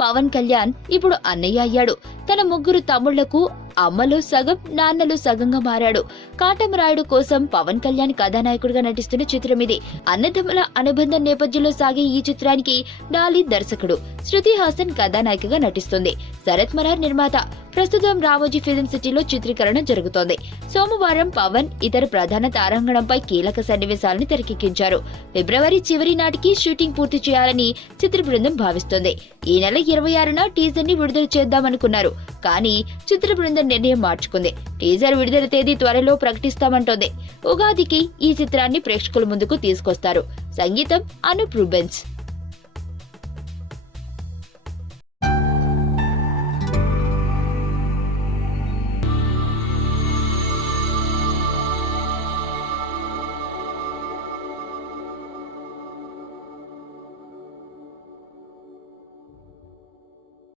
పవన్ కళ్యాణ్ ఇప్పుడు అన్నయ్య అయ్యాడు. తన ముగ్గురు తమ్ముళ్లకు అమ్మలో సగం, నాన్నలో సగంగా మారాడు. కాటమరాయుడు కోసం పవన్ కళ్యాణ్ కథానాయకుడిగా నటిస్తున్న చిత్రం ఇది. అన్నదమ్ముల అనుబంధం నేపథ్యంలో సాగే ఈ చిత్రానికి డాలీ దర్శకుడు, శృతి హాసన్ కథానాయికగా నటిస్తుంది. శరత్ మరార్ నిర్మాత. ప్రస్తుతం రామోజీ ఫిల్మ్ సిటీలో చిత్రీకరణ జరుగుతోంది. సోమవారం పవన్ ఇతర ప్రధాన తారాంగణంపై కీలక సన్నివేశాలను తెరకెక్కించారు. ఫిబ్రవరి చివరి నాటికి షూటింగ్ పూర్తి చేయాలని చిత్ర బృందం భావిస్తోంది. ఈ నెల 26న టీజర్ ని విడుదల చేద్దామనుకున్నారు. కానీ చిత్ర బృందం నిర్ణయం మార్చుకుంది. టీజర్ విడుదల తేదీ త్వరలో ప్రకటిస్తామంటోంది. ఉగాదికి ఈ చిత్రాన్ని ప్రేక్షకుల ముందుకు తీసుకొస్తారు. సంగీతం అనూప్ రూబెన్స్.